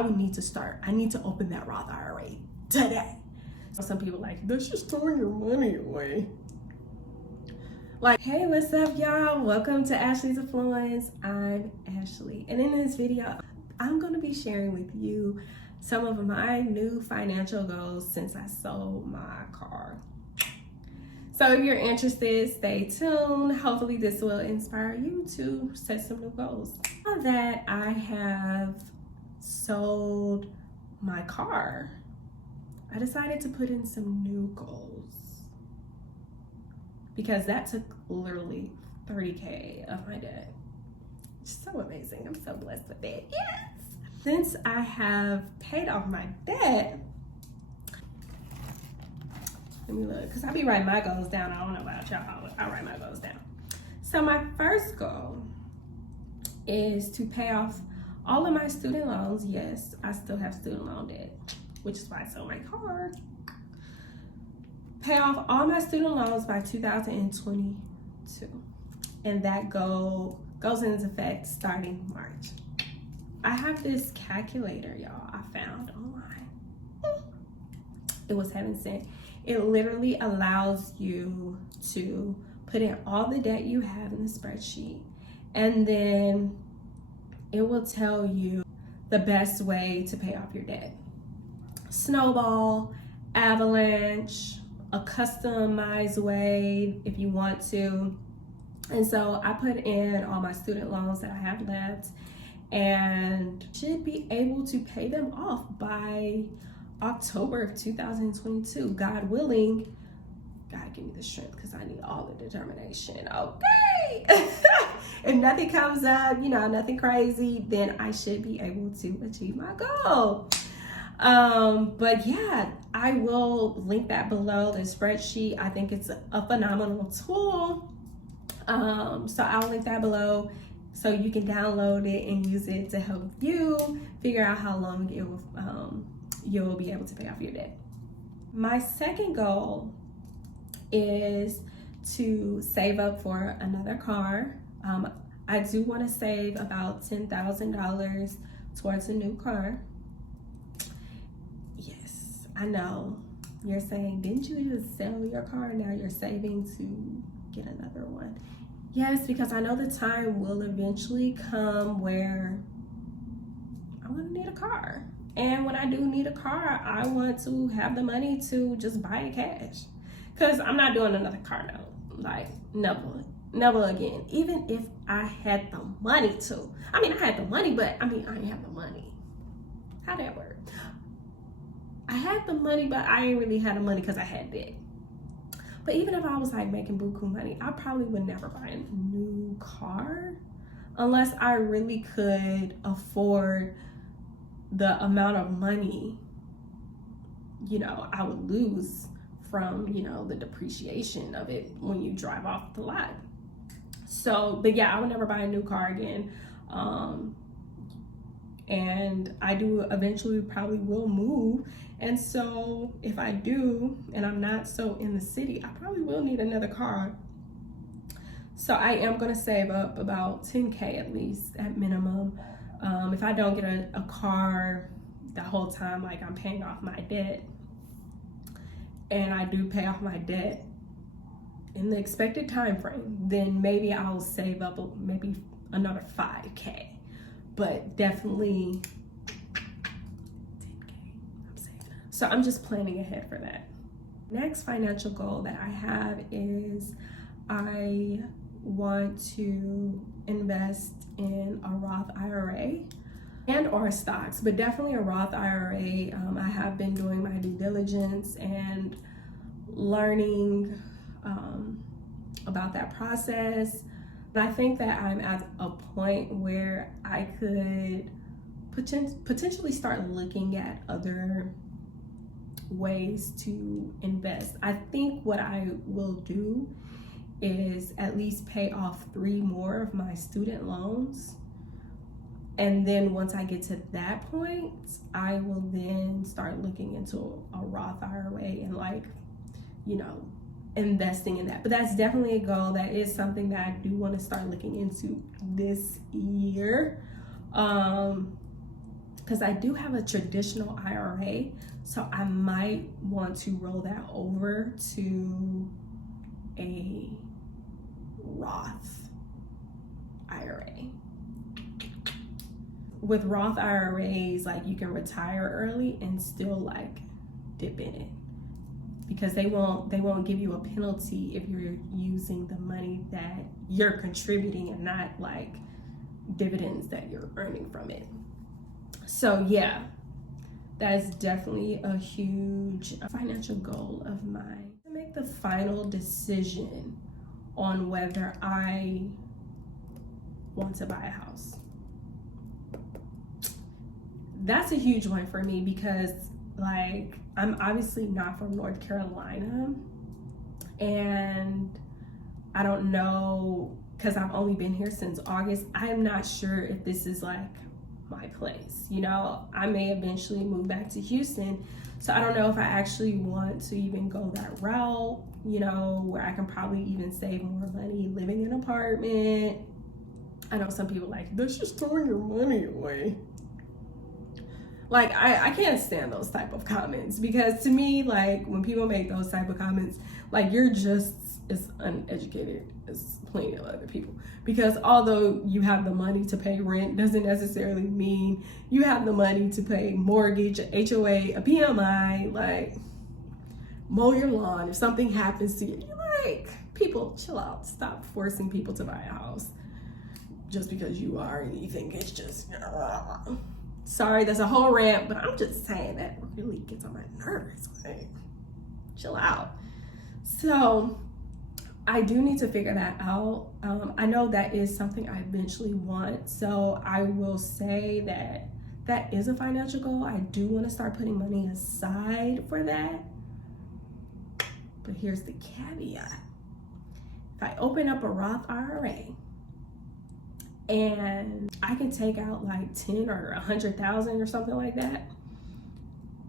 I would need to start. I need to open that Roth IRA today. So some people are like, that's just throwing your money away. Like, hey, what's up, y'all? Welcome to Ashley's Affluence. I'm Ashley, and in this video, I'm going to be sharing with you some of my new financial goals since I sold my car. So if you're interested, stay tuned. Hopefully this will inspire you to set some new goals. Now that I have sold my car, I decided to put in some new goals because that took literally 30K of my debt. It's so amazing. I'm so blessed with it. Yes. Since I have paid off my debt, let me look, because I be writing my goals down. I don't know about y'all, but I write my goals down. So my first goal is to pay off all of my student loans. Yes, I still have student loan debt, which is why I sold my car. Pay off all my student loans by 2022. And that goal goes into effect starting March. I have this calculator, y'all, I found online. It was heaven sent. It literally allows you to put in all the debt you have in the spreadsheet, and then it will tell you the best way to pay off your debt. Snowball, avalanche, a customized way if you want to. And so I put in all my student loans that I have left and should be able to pay them off by October of 2022, God willing. God give me the strength because I need all the determination. Okay. If nothing comes up, nothing crazy, then I should be able to achieve my goal. But yeah, I will link that below, the spreadsheet. I think it's a phenomenal tool. So I'll link that below so you can download it and use it to help you figure out how long it will, you'll be able to pay off your debt. My second goal is to save up for another car. I do want to save about $10,000 towards a new car. Yes, I know. You're saying, didn't you just sell your car and now you're saving to get another one? Yes, because I know the time will eventually come where I'm gonna need a car. And when I do need a car, I want to have the money to just buy it cash. Because I'm not doing another car note. Like, never again. Even if I had the money to. I had the money, but I didn't have the money. How'd that work? I had the money, but I ain't really had the money because I had debt. But even if I was like making buku money, I probably would never buy a new car unless I really could afford the amount of money, I would lose from, the depreciation of it when you drive off the lot. So, but yeah, I would never buy a new car again. And I do eventually probably will move. And so if I do, and I'm not so in the city, I probably will need another car. So I am gonna save up about 10K at least at minimum. If I don't get a car the whole time, like I'm paying off my debt, and I do pay off my debt in the expected time frame, then maybe I'll save up maybe another 5K. But definitely 10K I'm saving up. So I'm just planning ahead for that. Next financial goal that I have is I want to invest in a Roth IRA and or stocks, but definitely a Roth IRA. I have been doing my due diligence and learning about that process. But I think that I'm at a point where I could potentially start looking at other ways to invest. I think what I will do is at least pay off 3 more of my student loans. And then once I get to that point, I will then start looking into a Roth IRA and investing in that. But that's definitely a goal. That is something that I do want to start looking into this year. Because because I do have a traditional IRA, so I might want to roll that over to a Roth IRA. With Roth IRAs, like, you can retire early and still like dip in it, because they won't give you a penalty if you're using the money that you're contributing and not like dividends that you're earning from it. So yeah, that is definitely a huge financial goal of mine. To make the final decision on whether I want to buy a house. That's a huge one for me, because like, I'm obviously not from North Carolina, and I don't know, because I've only been here since August, I'm not sure if this is like my place. You know, I may eventually move back to Houston, so I don't know if I actually want to even go that route, you know, where I can probably even save more money living in an apartment. I know some people like, that's just throwing your money away. Like, I can't stand those type of comments, because to me, like, when people make those type of comments, like, you're just as uneducated as plenty of other people. Because although you have the money to pay rent, doesn't necessarily mean you have the money to pay mortgage, HOA, a PMI, like, mow your lawn. If something happens to you, you're like, people, chill out. Stop forcing people to buy a house just because you are and you think it's just... Sorry, that's a whole rant, but I'm just saying that really gets on my nerves. Like, chill out. So I do need to figure that out. I know that is something I eventually want. So I will say that that is a financial goal. I do want to start putting money aside for that. But here's the caveat. If I open up a Roth IRA, and I can take out like 10 or 100,000 or something like that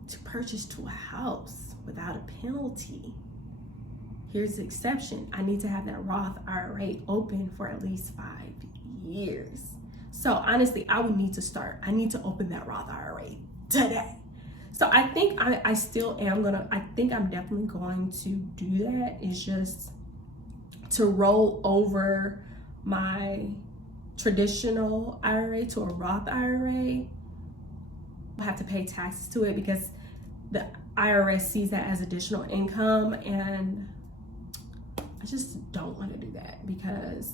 to purchase to a house without a penalty. Here's the exception. I need to have that Roth IRA open for at least 5 years. So honestly, I would need to start. I need to open that Roth IRA today. So I think I still am I think I'm definitely going to do that. It's just to roll over my traditional IRA to a Roth IRA. I have to pay taxes to it because the IRS sees that as additional income, and I just don't want to do that, because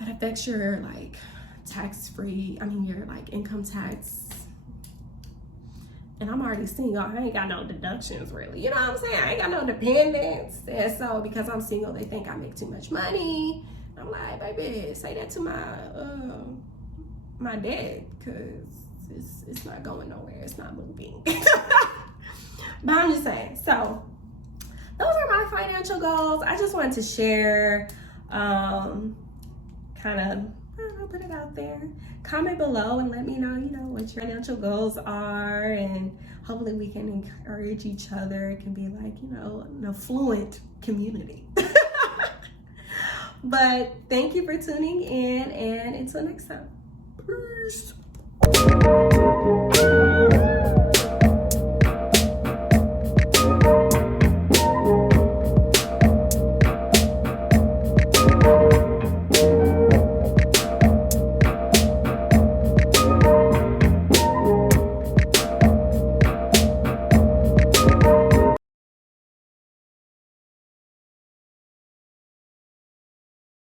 that affects your like tax-free, your like income tax. And I'm already single. I ain't got no deductions really. You know what I'm saying? I ain't got no dependents. And so because I'm single, they think I make too much money. I'm like, baby, say that to my dad, because it's not going nowhere. It's not moving. But I'm just saying. So those are my financial goals. I just wanted to share, kind of, I don't know, put it out there. Comment below and let me know, what your financial goals are, and hopefully we can encourage each other. It can be like, an affluent community. But thank you for tuning in, and until next time. Peace.